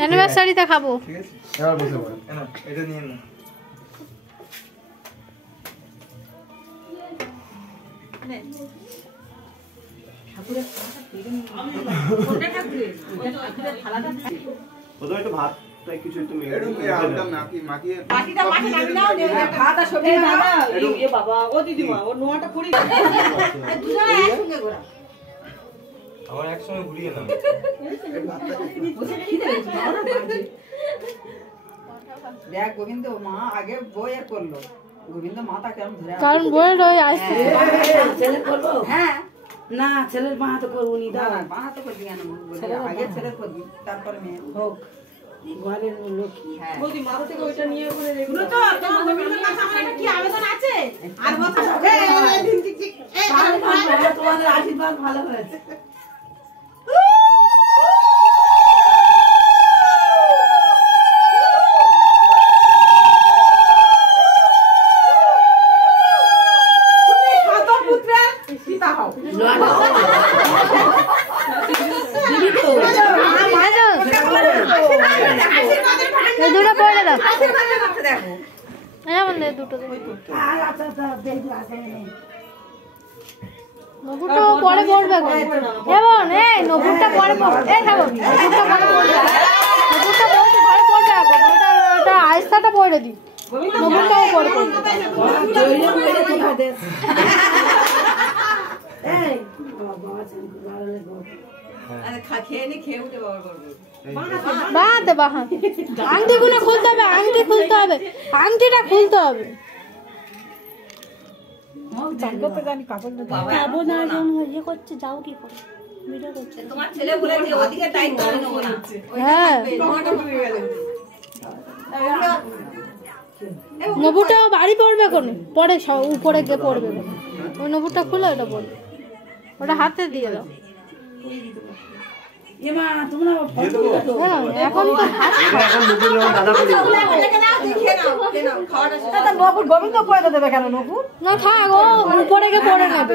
অ্যানিভার্সারিতে খাবো। ঠিক আছে, এবার বসে পড়ো। না এটা নিয়ে না। ঠাকুরের থালাটা প্রথমে একটু ভাত কিছু একটু মাখিয়ে বাটিটা মাঠে নামি নাও ভাত আর সবজি দাও। এ বাবা ও দিদিমা ওর নোয়াটা পড়ে গেছে। দুজনে একসঙ্গে ঘোরা। আমার একসঙ্গে ঘুরিয়ে নাও। দেখ গোবিন্দ মা আগে বইয়ে করলো, গোবিন্দ মাথা কেমন ধরে কারণ বইয়ের ওই আসছে ছেলে করবো। হ্যাঁ না ছেলের মা হাতে করবো নি দাদা মা হাতে করবি কেন আগে ছেলের করবি তারপরে মেয়ে হোক ঘরের লক্ষ্মী। হ্যাঁ বৌদি মাথা থেকে ওইটা নিয়ে ওখানে রেখে তো তোমার গোবিন্দর কাছে আমার একটা কি আবেদন আছে আর হচ্ছে তোমাদের আশীর্বাদ ভালো হয়েছে। নবুটা পরে পড়বে এমন এই নবুটা পরে পড়বে এই থাকো নবুটা পরে পড়বে নবুটা বলতে পরে পড়বে এখন ওটা আইসাটা পড়ে দি নবুটাও পরে পড়বে এই বাবা আরে খেয়ে নি খেয়ে উঠে বাবা করবে বাহাতে বাহা আংটিগুলো খুলতে হবে আংটিটা খুলতে হবে তোমার ছেলে বলেছে ওদিকে দায়িত্ব আমি নেব না। হ্যাঁ নবুটা বাড়ি পড়বে কোন পরে উপরে গিয়ে পড়বে ওই নবুটা খুলে ওটা পড়বে ওটা হাতে দিয়ে দাও। এখন তো গোবিন্দ পয়সা দেবে কেন নবু না থাক ও উপরে গিয়ে পড়ে নেবে।